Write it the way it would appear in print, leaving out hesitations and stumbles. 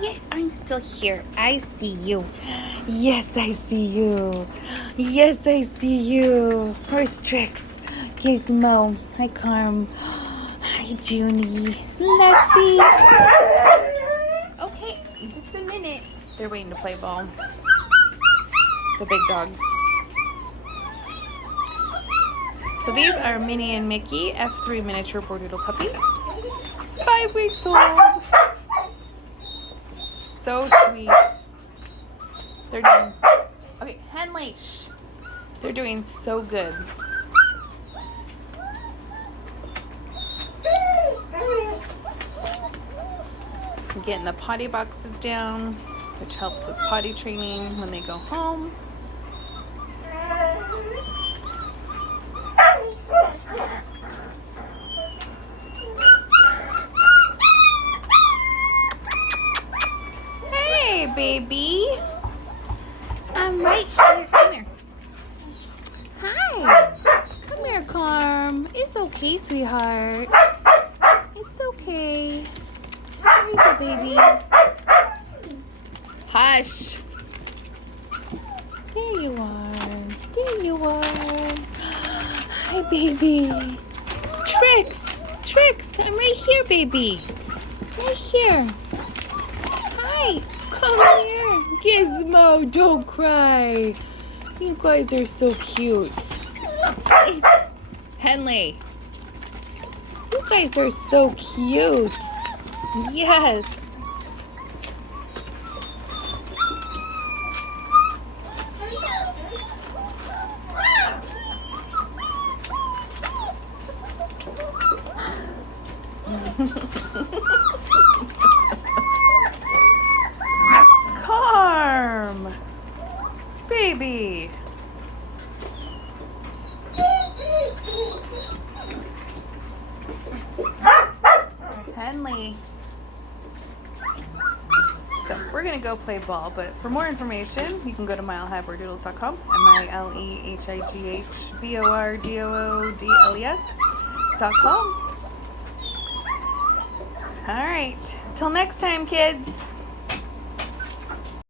Yes, I'm still here. I see you. Yes, I see you. Yes, I see you. Where's Trix? Gizmo. Hi, Carm. Hi, Junie. Lexi. Okay, just a minute. They're waiting to play ball. The big dogs. So these are Minnie and Mickey, F3 miniature Bordoodle puppies. 5 weeks old. So sweet. They're doing... Okay, Henley. Shh. They're doing so good. Getting the potty boxes down, which helps with potty training when they go home. Hey, baby. I'm right here. Come here. Hi. Come here, Carm. It's okay, sweetheart. It's okay. There you go, baby. Hush. There you are. There you are. Hi, baby. Trix. Trix, I'm right here, baby. Right here. Hi. Come here. Gizmo, don't cry. You guys are so cute. Henley. You guys are so cute. Yes. Carm. Baby. Henley. So we're gonna go play ball, but for more information, you can go to milehighbordoodles.com, milehighbordoodles.com. All right, till next time, kids.